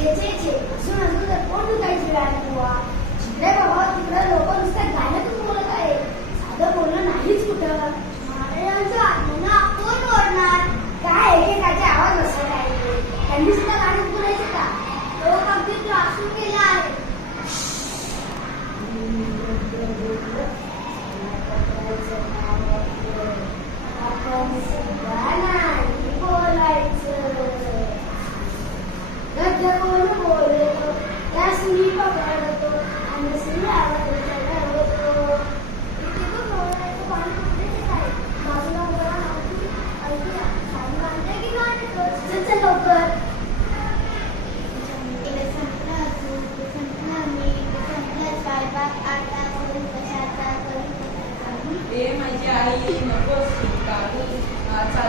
छे छे छे असून असून तर कोण दुखायची वेळ बुवा जिकडे बाबा तिकडे लोक नुसतं गाण्यातच बोलत आहे. साधं बोलणं नाहीच कुठं. महाराजांचं आत्मना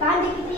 காந்திக்கு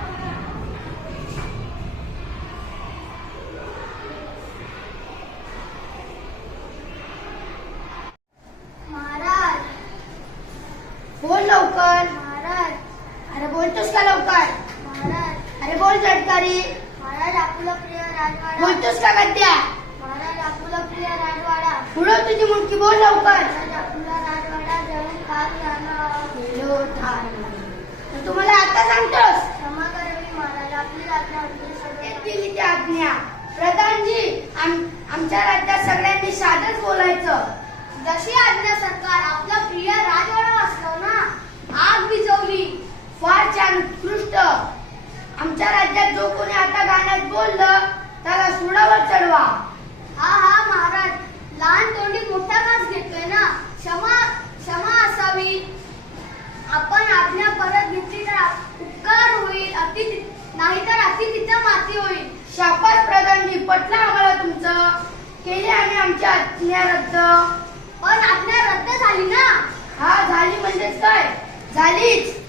बोल लवकर. महाराज. अरे बोलतोस का लवकर? महाराज. अरे बोल चटकारी महाराज आपलं प्रिय राजवाडा. बोलतोस का गद्या? महाराज आपलं प्रिय राजवाडा. पुढं तुझी मुलगी बोल लवकर. महाराज आपला राजवाडा जळून गेलो तुम्हाला आता सांगतोस? क्षमा करावी महाराज आपली आज्ञा ती आज्ञा. जो कोणी आता गाण्यात बोललं त्याला सुडावर चढवा. हा हा महाराज. लहान तोंडी मोठा घास घेतोय ना. क्षमा क्षमा असावी. आपण आज्ञा परत घेतली तर उपकार होईल. अति नाहीतर अति तिथं माती होईल. शाबास प्रधानजी पटलं आम्हाला तुमचं. केले आम्ही आमची आज्ञा रद्द. पण आज्ञा रद्द झाली ना? हा झाली म्हणजेच काय? झालीच.